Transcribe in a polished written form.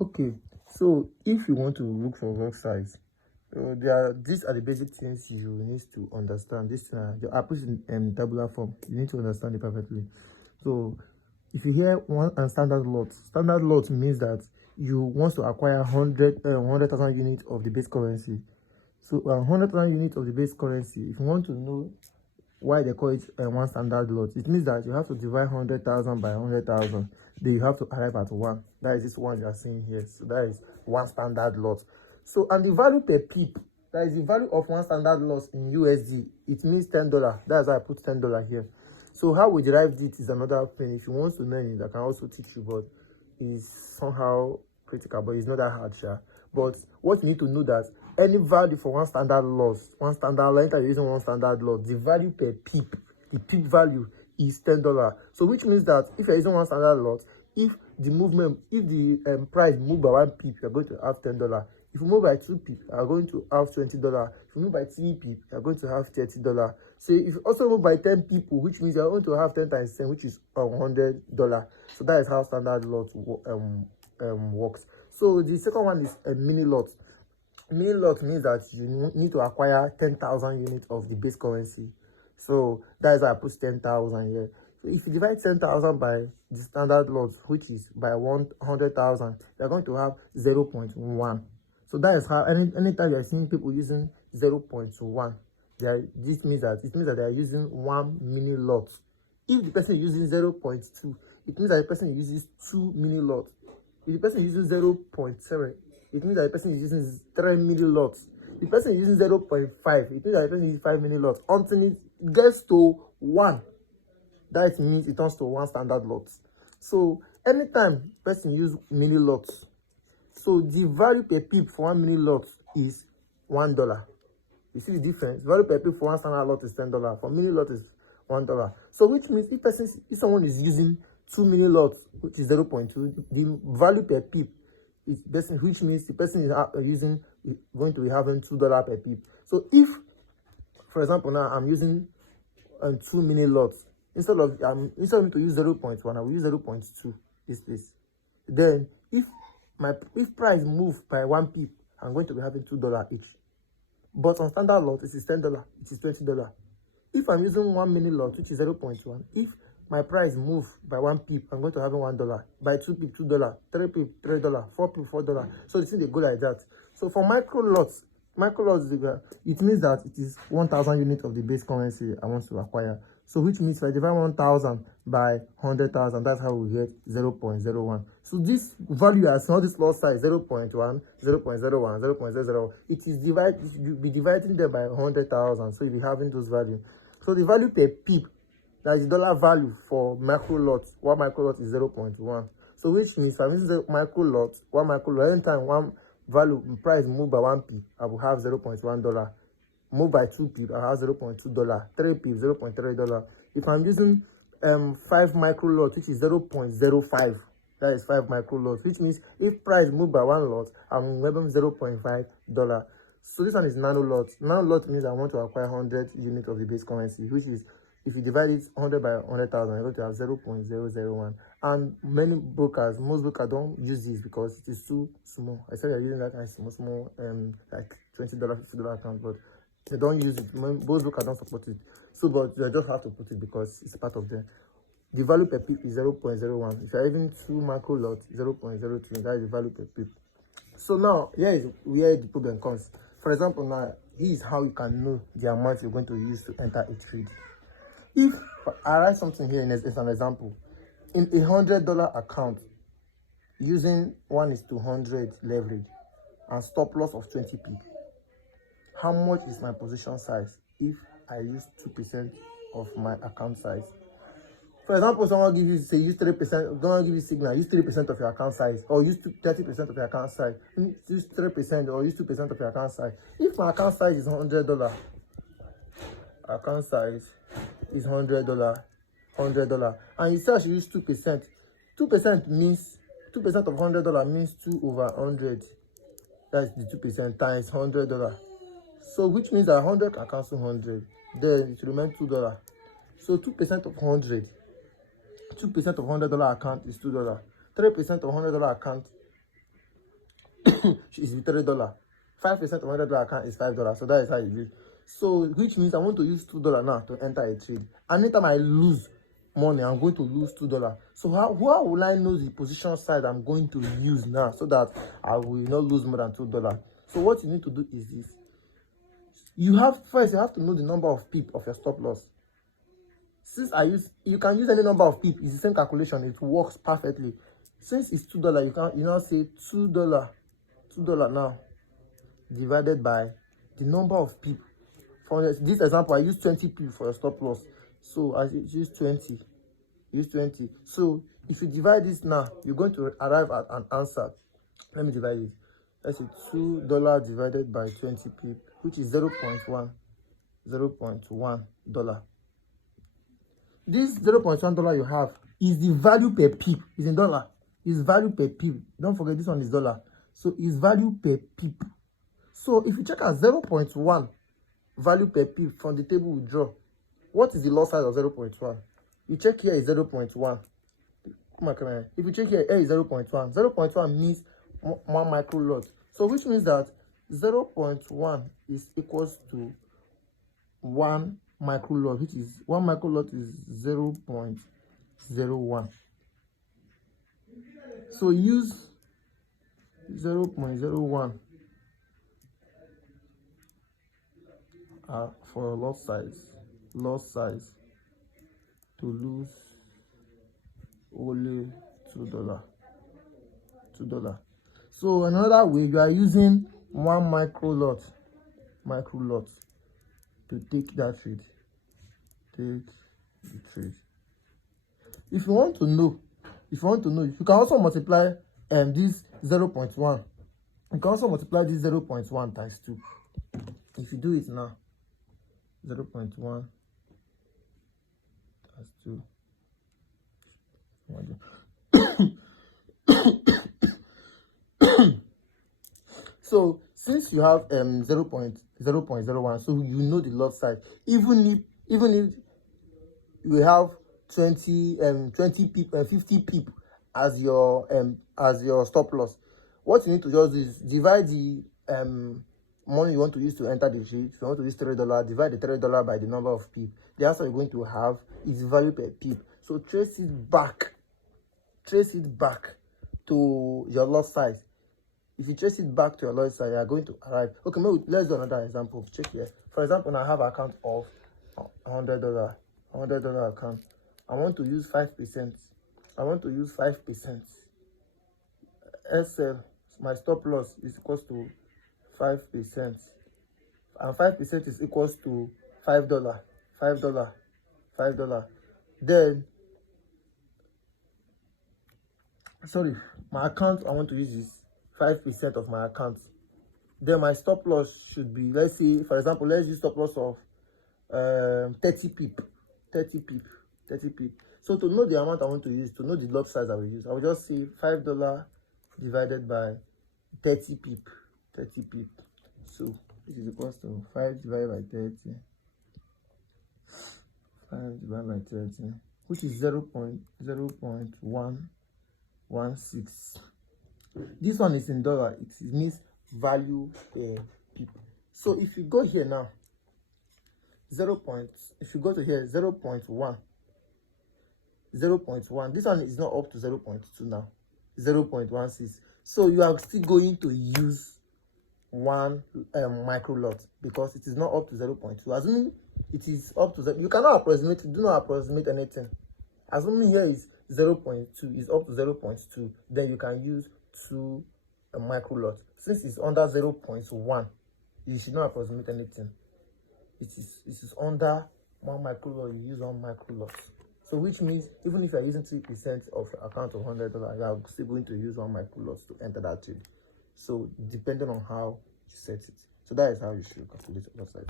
Okay, so if you want to look for block size, these are the basic things you need to understand. This I put in tabular form. You need to understand it perfectly. So if you hear one and standard lot means that you want to acquire 100,000 units of the base currency. So 100,000 units of the base currency. If you want to know why they call it one standard lot, it means that you have to divide 100,000 by 100,000. Then you have to arrive at one. That is this one you are seeing here. So that is one standard lot. So and the value per pip, that is the value of one standard lot in USD. It means $10. That's why I put $10 here. So how we derive it is another thing. If you want to learn it, I can also teach you, but it's somehow critical, but it's not that hard, sure. But what you need to know that any value for one standard loss, one standard line that you're using one standard loss, the value per pip, the pip value is $10. So which means that if you're using one standard lot, if the price move by 1 pip, you're going to have $10. If you move by 2 pip, you're going to have $20. If you move by 3 pip, you're going to have $30. So if you also move by 10 people, which means you're going to have 10 times 10, which is $100. So that is how standard lot works. So the second one is a mini lot. Mini lot means that you need to acquire 10,000 units of the base currency. So that is why I put 10,000 here. So if you divide 10,000 by the standard lot, which is by 100,000, you're going to have 0.1. So that is how anytime you're seeing people using 0.1, this means that they are using one mini lot. If the person is using 0.2, it means that the person uses 2 mini lots. If the person is using 0.7, it means that the person is using 3 mini lots. If the person is using 0.5, it means that the person uses 5 mini lots. Until it gets to 1, that means it turns to one standard lot. So anytime person use mini lots, so the value per pip for one mini lot is $1. You see the difference? Value per pip for one standard lot is $10. For mini lot is $1. So which means if someone is using 2 mini lots, which is 0.2, the value per pip is which means the person is going to be having $2 per pip. So if, for example, now I'm using 2 mini lots, instead of to use 0.1, I will use 0.2 this place. Then if price move by 1 pip, I'm going to be having $2 each. But on standard lot, it is $10, it is $20. If I'm using 1 mini lot, which is 0.1, if my price move by 1 pip, I'm going to have $1. By 2 pip, $2. 3 pip, $3. 4 pip, $4. So the thing they go like that. So for micro lots, it means that it is 1,000 units of the base currency I want to acquire. So which means if I divide 1,000 by 100,000, that's how we get 0.01. So this value as not this lot size 0.1, 0.01, 0.00. It is you'll be dividing them by 100,000. So you'll be having those values. So the value per pip, that is dollar value for micro lot. One micro lot is 0.1. So which means if I'm using the micro lot, anytime one value price move by 1 pip, I will have $0.1. Move by 2 pip, I have $0.2. 3 pip, $0.3. If I'm using 5 micro lots, which is 0.05, that is 5 micro lots, which means if price move by 1 lot, I'm having $0.5. So this one is nano lot. Nano lot means I want to acquire 100 units of the base currency, which is, if you divide it 100 by 100,000, you're going to have 0.001. And most brokers don't use this because it is too small. I said they're using that kind of small, like $20, $50 account, but they don't use it. Most brokers don't support it. So, but they just have to put it because it's part of them. The value per pip is 0.01. If you're having 2 macro lots, 0.02, that is the value per pip. So now, here is where the problem comes. For example, now, here is how you can know the amount you're going to use to enter a trade. If I write something here as an example, in a $100 account, using 1:100 leverage and stop loss of 20 pip, how much is my position size if I use 2% of my account size? For example, someone give you, say, use 3%, don't give you signal, use 3% of your account size, or use 30% of your account size, use 3% or use 2% of your account size. If my account size is $100, account size is $100, and you say I should use 2%. 2% means 2% of $100 means 2 over 100. That's the 2% times $100. So which means that 100 can cancel 100. Then it remains $2. So 2% of 100. 2% of $100 account is $2. 3% of $100 account is $3. 5% of $100 account is $5. So that is how you do it. So which means I want to use $2 now to enter a trade. Anytime I lose money, I'm going to lose $2. So how will I know the position size I'm going to use now so that I will not lose more than $2? So what you need to do is this. You have to know the number of pip of your stop loss. Since you can use any number of pip, it's the same calculation, it works perfectly. Since it's $2, you now say $2 now divided by the number of pip. For this example, I use 20 pip for your stop loss. So I use 20. So if you divide this now, you're going to arrive at an answer. Let me divide it. Let's say $2 divided by 20 pip, which is 0.1 $0.1. This $0.1 you have is the value per pip. It's in dollar. It's value per pip. Don't forget this one is dollar. So it's value per pip. So if you check out 0.1 value per pip from the table we draw, what is the lot size of 0.1? You check here is 0.1. If you check here is 0.1. 0.1 means 1 micro lot. So which means that 0.1 is equals to 1 micro lot, which is 1 micro lot is 0.01. So use 0.01 for lot size to lose only $2. So another way, you are using 1 micro lot to take that trade. If you want to know, you can also multiply this 0.1. You can also multiply this 0.1 times 2. If you do it now, 0.1 times 2. So since you have 0.01, so you know the lot size. Even if you have 20 pip 50 pip as your stop loss, what you need to just do is divide the money you want to use to enter the trade. If you want to use $3, divide the $3 by the number of pip. The answer you're going to have is value per pip. So trace it back to your lot size. If you trace it back to your lot size, you are going to arrive. Okay, maybe let's do another example. Check here. For example, I have an account of $100 account. I want to use 5%. SL, my stop loss is equals to 5%, and 5% is equals to $5. Then, sorry, my account I want to use is 5% of my account. Then my stop loss should be, let's say, for example, let's use stop loss of 30 pip. So to know the amount I want to use, to know the lot size I will use, I will just say $5 divided by 30 pip. So this is equals to 5 divided by 30. 5 divided by 30, which is 0.116. This one is in dollar. It means value per pip. So if you go here now, if you go to here 0.1, this one is not up to 0.2 now, 0.16. So you are still going to use 1 micro lot because it is not up to 0.2. Assuming it is up to 0, you cannot approximate. Do not approximate anything. Assuming here is 0.2, is up to 0.2, then you can use 2 micro lot. Since it's under 0.1, you should not approximate anything. It is under 1 micro lot, you use 1 micro lot. So which means even if you are using 3% of your account of $100, you are still going to use 1 micro lot to enter that trade. So depending on how you set it. So that is how you should calculate your lot size.